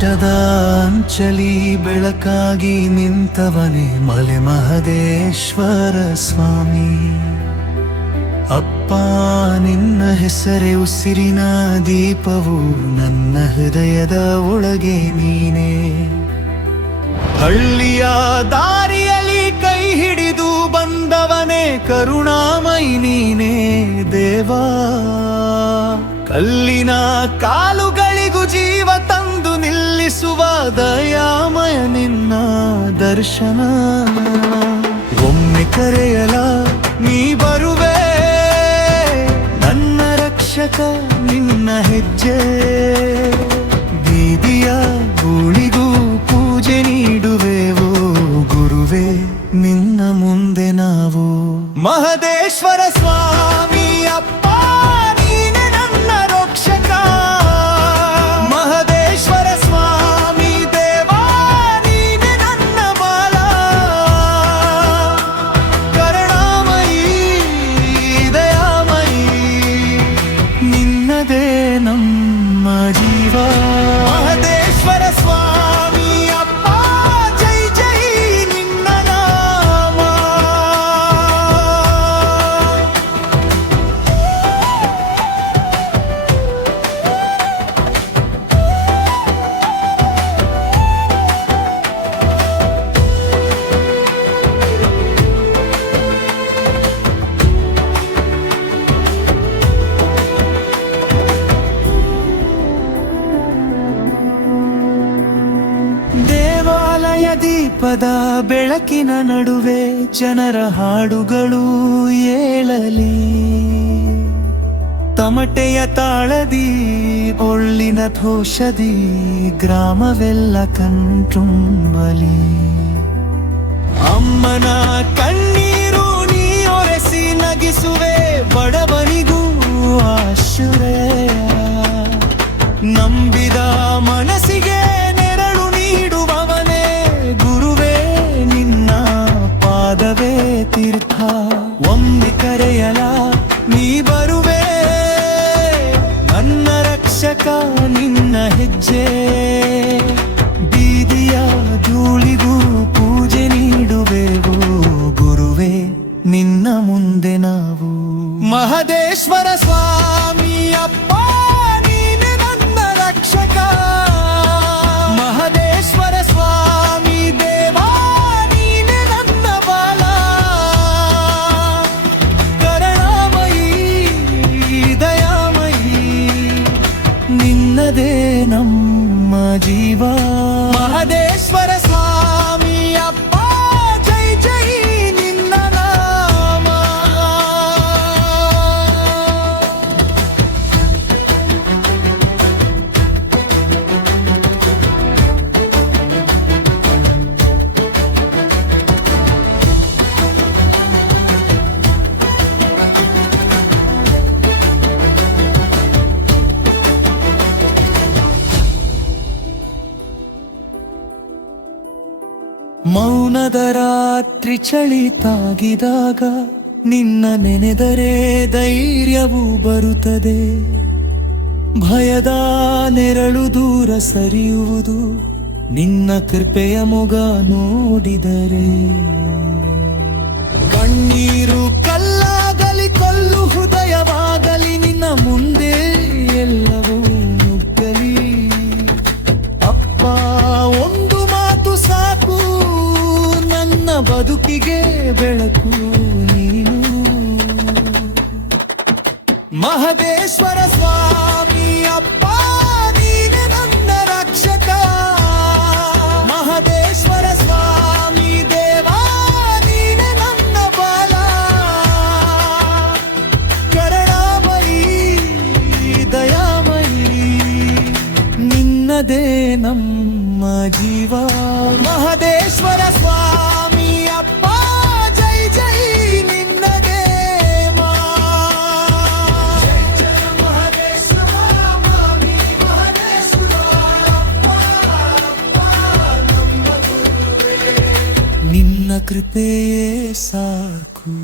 ಕಷ್ಟದ ಅಂಚಲಿ ಬೆಳಕಾಗಿ ನಿಂತವನೇ ಮಲೆ ಮಹದೇಶ್ವರ ಸ್ವಾಮಿ. ಅಪ್ಪ ನಿನ್ನ ಹೆಸರೇ ಉಸಿರಿನ ದೀಪವು, ನನ್ನ ಹೃದಯದ ಒಳಗೆ ನೀನೇ. ಹಳ್ಳಿಯ ದಾರಿಯಲ್ಲಿ ಕೈ ಹಿಡಿದು ಬಂದವನೇ ಕರುಣಾಮಯಿ ನೀನೇ ದೇವಾ. ಕಲ್ಲಿನ ಕಾಲುಗಳಿಗೂ ಜೀವ ತಂದು ನಿಲ್ಲಿಸುವ ದಯಾಮಯ ನಿನ್ನ ದರ್ಶನ. ಒಮ್ಮೆ ಕರೆಯಲ ನೀ ಬರುವೆ, ನನ್ನ ರಕ್ಷಕ ನಿನ್ನ ಹೆಜ್ಜೆ. ಬೀದಿಯ ಧೂಳಿಗೂ ಪೂಜೆ ನೀಡುವೆವು ಗುರುವೇ, ನಿನ್ನ ಮುಂದೆ ನಾವು. ಮಹದೇಶ್ವರ ಸ್ವಾಮಿ ಅಪ್ಪ ನೀನೆ ನನ್ನ ರಕ್ಷಕ. ಮಹದೇಶ್ವರ ಸ್ವಾಮಿ ದೇವಾ ನೀನೆ ನನ್ನ ಬಾಲ. ಕರುಣಾಮಯಿ ದಯಾಮಯಿ ನಿನ್ನದೇ ನಮ್ಮ ಜೀವ. ಮಹದೇಶ್ವರ ಸ್ವಾಮಿ ಅಪ್ಪ ಜೈ ಜೈ ನಿನ್ನ ನಾಮ. ದೇವಾಲಯ ದೀಪದ ಬೆಳಕಿನ ನಡುವೆ ಜನರ ಹಾಡುಗಳು ಏಳಲಿ. ತಮಟೆಯ ತಾಳದಿ ಒಳ್ಳಿನ ಘೋಷದಿ ಗ್ರಾಮವೆಲ್ಲ ಕಣ್ತುಂಬಲಿ. ಅಮ್ಮನ ಕಣ್ಣೀರು ನೀ ಒರೆಸಿ ನಗಿಸುವೆ ಬಡವನಿಗೂ ಆಶ್ರಯ. ನಂಬಿದ ಮನಸ್ಸಿಗೆ ನೆರಳು ನೀಡುವವನೇ ಗುರುವೇ, ನಿನ್ನ ಪಾದವೇ ತೀರ್ಥ. ಒಮ್ಮೆ ಕರೆಯಲ ನೀ ಬರುವೆ, ನನ್ನ ರಕ್ಷಕ ನಿನ್ನ ಹೆಜ್ಜೆ. ಬೀದಿಯ ಧೂಳಿಗೂ ಪೂಜೆ ನೀಡುವೆವು ಗುರುವೇ, ನಿನ್ನ ಮುಂದೆ ನಾವು. ಮಹದೇಶ್ವರ ಸ್ವಾಮಿ ಅಪ್ಪ ನೀನೆ ನನ್ನ ರಕ್ಷಕ. ಮಹದೇಶ್ವರ ಸ್ವಾಮಿ ದೇವಾ ನೀನೆ ನನ್ನ ಬಾಲ. ಕರುಣಾಮಯಿ ದಯಾಮಯಿ ನಿನ್ನದೇ ನಮ್ಮ ಜೀವ. ಮಹದೇಶ್ವರ ಸ್ವಾಮಿ ಅಪ್ಪ ಜೈ ಜೈ ನಿನ್ನ ನಾಮ. ಮೌನದ ರಾತ್ರಿ ಚಳಿ ತಾಗಿದಾಗ ನಿನ್ನ ನೆನೆದರೆ ಧೈರ್ಯವು ಬರುತ್ತದೆ. ಭಯದ ನೆರಳು ದೂರ ಸರಿಯುವುದು ನಿನ್ನ ಕೃಪೆಯ ಮೊಗ ನೋಡಿದರೆ. ಕಣ್ಣೀರು ಕಲ್ಲಾಗಲಿ ಕೊಲ್ಲು ಹೃದಯವಾಗಲಿ ನಿನ್ನ ಮುಂದೆ ಎಲ್ಲವೂ ನುಗ್ಗಲಿ. ಅಪ್ಪ ಒಂದು ಮಾತು ಸಾಕು, ನನ್ನ ಬದುಕಿಗೆ ಬೆಳಕು ನೀನು. ಮಹದೇಶ್ವರ ಸ್ವಾಮಿ ಅಪ್ಪ ನೀನೆ ನನ್ನ ರಕ್ಷಕ. ಮಹದೇಶ್ವರ ಸ್ವಾಮಿ ದೇವಾ ನೀನೆ ನನ್ನ ಬಾಲ. ಕರುಣಾಮಯಿ ದಯಾಮಯಿ ನಿನ್ನದೇ ನಮ್ಮ ಜೀವ. ಮಹದೇಶ್ವರ ಸ್ವಾಮಿ ಅಪ್ಪ ಜೈ ಜೈ ನಿನ್ನದೇ ಮಾ. ಜೈ ಜಯ ಮಹದೇಶ್ವರ ಸ್ವಾಮಿ ಮಹದೇಶ್ವರ ಅಪ್ಪ ಅಪ್ಪ ನಮ್ಮ ಗುರುವೇ, ನಿನ್ನ ಕೃಪೆಯೇ ಸಾಕು.